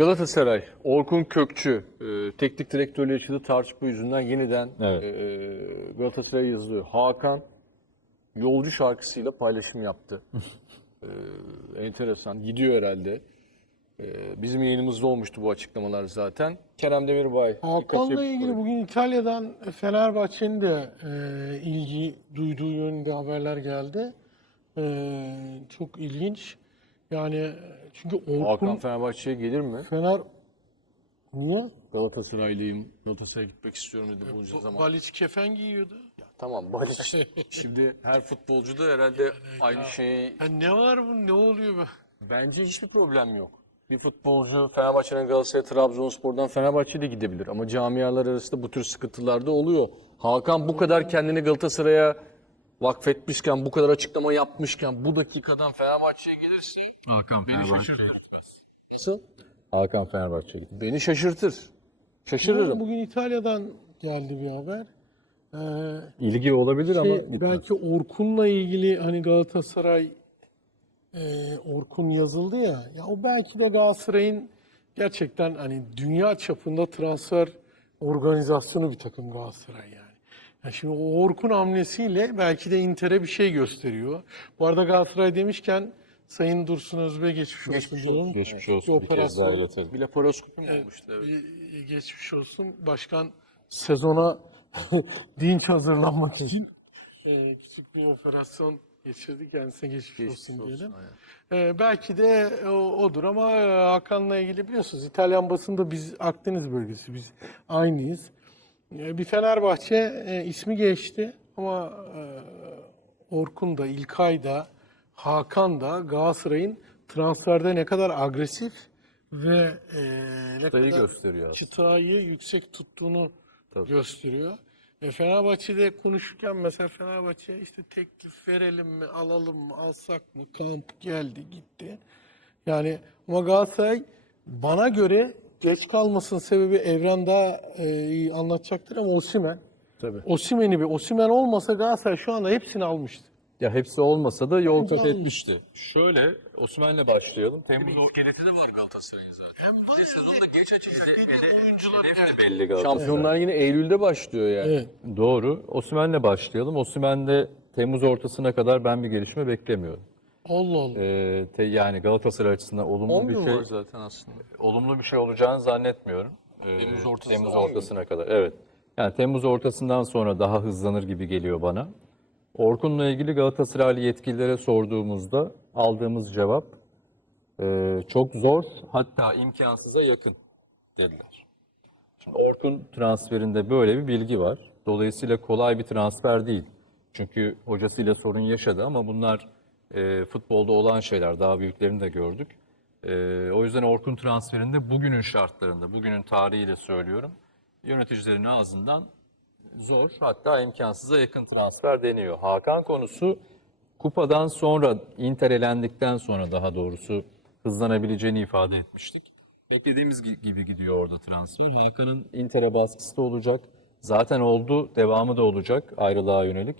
Galatasaray, Orkun Kökçü, e, teknik direktörlüğü yaşadığı tartışma yüzünden yeniden Evet. e, Galatasaray yazılıyor. Hakan yolcu şarkısıyla paylaşım yaptı. e, enteresan. Gidiyor herhalde. E, bizim yayınımızda olmuştu bu açıklamalar zaten. Kerem Demirbay. Hakan'la ilgili bugün İtalya'dan Fenerbahçe'nin de e, ilgi duyduğu yönünde haberler geldi. E, çok ilginç. Yani çünkü Orkun Hakan Fenerbahçe'ye gelir mi? Fener niye? Galatasaraylıyım. Galatasaray'a gitmek istiyorum dedi bunca zaman. Baliç kefen giyiyordu. Tamam Baliç. Şimdi her futbolcu da herhalde aynı şeyi Ya ne var bu? Ne oluyor be? Bence hiçbir problem yok. Bir futbolcu Fenerbahçe'nin Galatasaray, Trabzonspor'dan Fenerbahçe'de gidebilir. Ama camialar arasında bu tür sıkıntılar da oluyor. Hakan bu kadar kendini Galatasaray'a vakfetmişken, bu kadar açıklama yapmışken bu dakikadan Fenerbahçe'ye gelirse Hakan beni şaşırtır. Nasıl? Hakan Fenerbahçe'ye gitti. Beni şaşırtır. Şaşırırım. Bugün İtalya'dan geldi bir haber. Ee, İlgi olabilir ama Şey, gitmez. belki Orkun'la ilgili hani Galatasaray e, Orkun yazıldı ya. Ya o belki de Galatasaray'ın gerçekten hani dünya çapında transfer organizasyonu bir takım Galatasaray yani. Ya şimdi o Orkun hamlesiyle belki de Inter'e bir şey gösteriyor. Bu arada Galatasaray demişken Sayın Dursun Özbey geçmiş olsun. Geçmiş Bir olsun bir kez daha operasyon. iletelim. Bir laparoskopi mi olmuştu? Evet. Bir geçmiş olsun. Başkan sezona dinç hazırlanmak için e, küçük bir operasyon geçirdi. Kendisine geçmiş, olsun diyelim. E, belki de o, odur ama e, Hakan'la ilgili biliyorsunuz İtalyan basında biz Akdeniz bölgesi biz aynıyız. E, bir Fenerbahçe e, ismi geçti ama e, Orkun da İlkay da Hakan da Galatasaray'ın transferde ne kadar agresif ve e, ne Çıtayı kadar gösteriyor çıtayı yüksek tuttuğunu gösteriyor. E, Fenerbahçe'de konuşurken mesela Fenerbahçe işte teklif verelim mi, alalım mı, alsak mı, kamp geldi gitti. Yani ama Galatasaray bana göre geç kalmasının sebebi Evren daha e, iyi anlatacaktır ama Osimhen. Tabii. Osimhen'i bir Osimhen olmasa Galatasaray şu anda hepsini almıştı. Ya hepsi olmasa da yol kat etmişti. Şöyle Osman'la başlayalım. Temmuz İskeleti de var Galatasaray'ın zaten. Hem var ya sezonda geç açacak. oyuncular belli Galatasaray. Şampiyonlar yine Eylül'de başlıyor yani. Evet. Doğru. Osman'la başlayalım. Osman'de Temmuz ortasına kadar ben bir gelişme beklemiyorum. Allah Allah. Ee, te- yani Galatasaray açısından olumlu 10 bir gün şey var zaten aslında. olumlu bir şey olacağını zannetmiyorum. Ee, Temmuz ortasına Temmuz ortasına kadar. Evet. Yani Temmuz ortasından sonra daha hızlanır gibi geliyor bana. Orkun'la ilgili Galatasaraylı yetkililere sorduğumuzda aldığımız cevap e, çok zor hatta imkansıza yakın dediler. Şimdi Orkun transferinde böyle bir bilgi var. Dolayısıyla kolay bir transfer değil. Çünkü hocasıyla sorun yaşadı ama bunlar e, futbolda olan şeyler. Daha büyüklerini de gördük. E, o yüzden Orkun transferinde bugünün şartlarında, bugünün tarihiyle söylüyorum. Yöneticilerin ağzından zor hatta imkansıza yakın transfer deniyor. Hakan konusu kupadan sonra Inter elendikten sonra daha doğrusu hızlanabileceğini ifade etmiştik. Beklediğimiz gi- gibi gidiyor orada transfer. Hakan'ın Inter'e baskısı da olacak. Zaten oldu, devamı da olacak ayrılığa yönelik.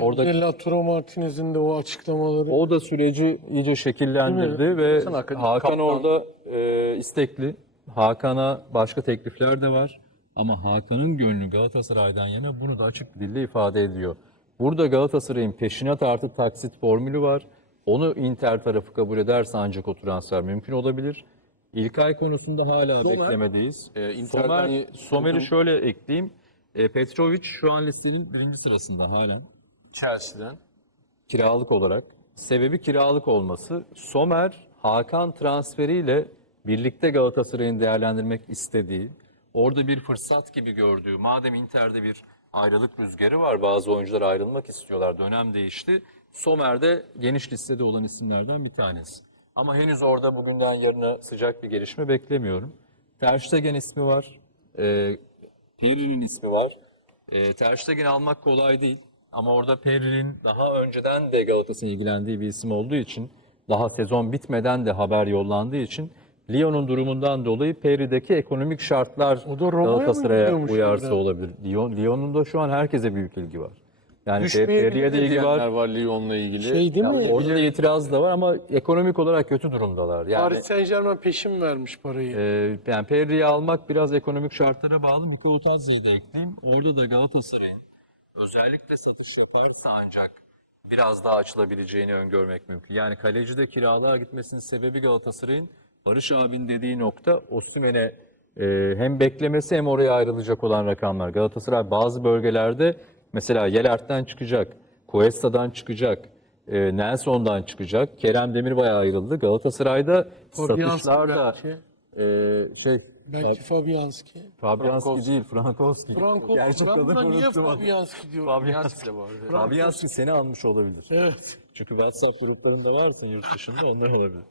Orada Orada Lautaro Martinez'in de o açıklamaları. o da süreci iyice şekillendirdi ve Sen hakikaten Hakan kaptan- orada e, istekli. Hakan'a başka teklifler de var. Ama Hakan'ın gönlü Galatasaray'dan yana bunu da açık bir dille ifade ediyor. Burada Galatasaray'ın peşinat artı taksit formülü var. Onu Inter tarafı kabul ederse ancak o transfer mümkün olabilir. İlkay konusunda hala beklemedeyiz. Ee, Inter'den Somer, Somer'i şöyle ekleyeyim. E, Petrovic şu an listenin birinci sırasında halen Chelsea'den. kiralık olarak. Sebebi kiralık olması. Somer, Hakan transferiyle birlikte Galatasaray'ın değerlendirmek istediği, orada bir fırsat gibi gördüğü, madem Inter'de bir ayrılık rüzgarı var, bazı oyuncular ayrılmak istiyorlar, dönem değişti. Somer de geniş listede olan isimlerden bir tanesi. Ama henüz orada bugünden yarına sıcak bir gelişme beklemiyorum. Ter Stegen ismi var, e, Pirlo'nun ismi var. E, Ter Stegen almak kolay değil. Ama orada Perry'nin daha önceden de Galatasaray'ın ilgilendiği bir isim olduğu için, daha sezon bitmeden de haber yollandığı için Lyon'un durumundan dolayı Perry'deki ekonomik şartlar O da Galatasaray'a uyarsa olabilir. Lyon, Lyon'un da şu an herkese büyük ilgi var. Yani Ferri'ye de ilgi var. var Lyon'la ilgili. Şey değil Yani mi? orada da itiraz da var ama ekonomik olarak kötü durumdalar. Yani Paris Saint Germain peşin vermiş parayı. Ee, yani Perri'yi almak biraz ekonomik şartlara bağlı. Muko Utazzi'yi de ekleyeyim. Orada da Galatasaray'ın özellikle satış yaparsa ancak biraz daha açılabileceğini öngörmek mümkün. Yani kaleci de kiralığa gitmesinin sebebi Galatasaray'ın Barış abin dediği nokta Osimhen'e e, hem beklemesi hem oraya ayrılacak olan rakamlar. Galatasaray bazı bölgelerde mesela Yelert'ten çıkacak, Cuesta'dan çıkacak, e, Nelson'dan çıkacak. Kerem Demirbay ayrıldı. Galatasaray'da Fabianski satışlar da belki. ee, şey Belki Fabianski. Fabianski değil Frankowski. Franco, Gerçek ben adını buna niye unuttum. Fabianski diyorum? Fabianski. de var. Fabianski seni almış olabilir. Evet. Çünkü WhatsApp gruplarında varsın yurt dışında onlar olabilir.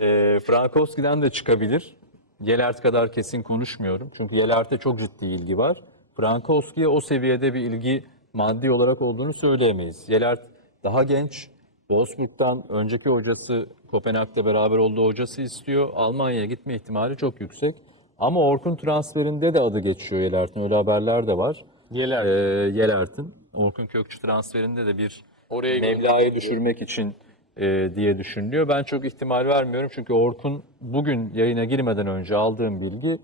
Ee, Frankowski'den de çıkabilir. Yelert kadar kesin konuşmuyorum. Çünkü Yelert'e çok ciddi ilgi var. Frankowski'ye o seviyede bir ilgi maddi olarak olduğunu söyleyemeyiz. Yelert daha genç. Wolfsburg'dan önceki hocası Kopenhag'da beraber olduğu hocası istiyor. Almanya'ya gitme ihtimali çok yüksek. Ama Orkun transferinde de adı geçiyor Yelert'in. Öyle haberler de var. Yeler. Ee, Yelert'in. Orkun Kökçü transferinde de bir Oraya Mevla'yı düşürmek için e, diye düşünülüyor. Ben çok ihtimal vermiyorum çünkü Orkun bugün yayına girmeden önce aldığım bilgi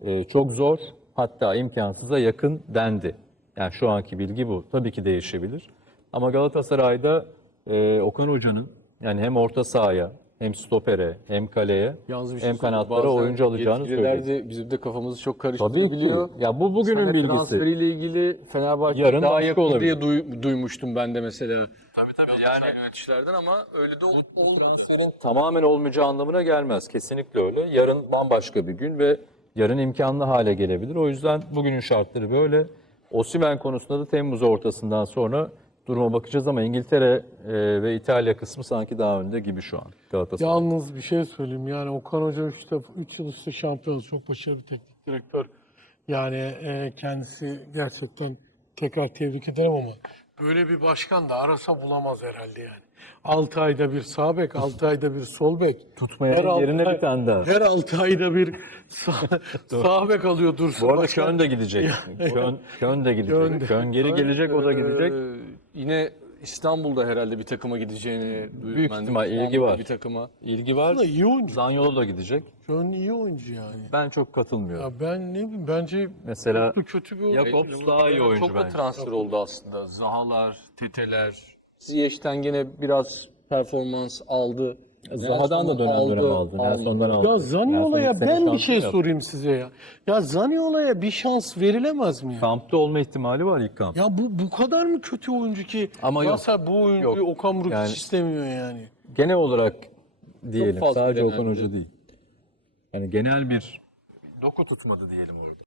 e, çok zor hatta imkansıza yakın dendi. Yani şu anki bilgi bu. Tabii ki değişebilir. Ama Galatasaray'da e, Okan Hoca'nın yani hem orta sahaya hem stopere hem kaleye Yalnız bir şey hem söyleyeyim. kanatlara Bazen oyuncu alacağını yetkililer söyledi. de bizim de kafamızı çok Tabii ki. karıştırabiliyor. Ya bu bugünün Sana bilgisi. transferiyle ilgili Fenerbahçe Yarın daha başka yakın olabilir. diye duy- duymuştum ben de mesela. Tabii tabii yani yöneticilerden ama öyle de ol- transferin tamamen olmayacağı anlamına gelmez. Kesinlikle öyle. Yarın bambaşka bir gün ve yarın imkanlı hale gelebilir. O yüzden bugünün şartları böyle. Osimhen konusunda da Temmuz ortasından sonra duruma bakacağız ama İngiltere e, ve İtalya kısmı sanki daha önde gibi şu an Galatasaray. Yalnız bir şey söyleyeyim. Yani Okan Hoca 3 üç yıl üstü şampiyon. Çok başarılı bir teknik direktör. Yani e, kendisi gerçekten tekrar tebrik ederim ama böyle bir başkan da arasa bulamaz herhalde yani. 6 ayda bir sağ bek, 6 ayda bir sol bek. Tutmaya Her altı yerine ay- bir tane daha. Her 6 ayda bir sağ, sağ bek alıyor Dursun Bu arada Başkan. Kön de gidecek. Kön, Kön de gidecek. Kön de. Kön geri gelecek, o da gidecek. Ee, yine İstanbul'da herhalde bir takıma gideceğini duydum Büyük ben de. ihtimal, ilgi İstanbul'da var. Bir takıma. İlgi var. Aslında iyi oyuncu. Zanyolo da gidecek. Kön iyi oyuncu yani. Ben çok katılmıyorum. Ya ben ne bileyim bence Mesela çok da kötü bir Jakobs daha iyi oyuncu Çok da bence. transfer oldu aslında. Zahalar, Teteler. Ziyech'ten gene biraz performans aldı. Zaha'dan da dönem dönem aldı. Nelson'dan aldı. Ya Zaniola'ya ben bir şey yaptı. sorayım size ya. Ya Zaniola'ya bir şans verilemez mi ya? Kampta olma ihtimali var ilk kamp. Ya bu bu kadar mı kötü oyuncu ki? Ama yok. Bu oyuncuyu Yok. Okan Buruk Yani- hiç istemiyor yani. Genel olarak diyelim. fazla Sadece Okan Hoca değil. Yani genel bir doku tutmadı diyelim orada.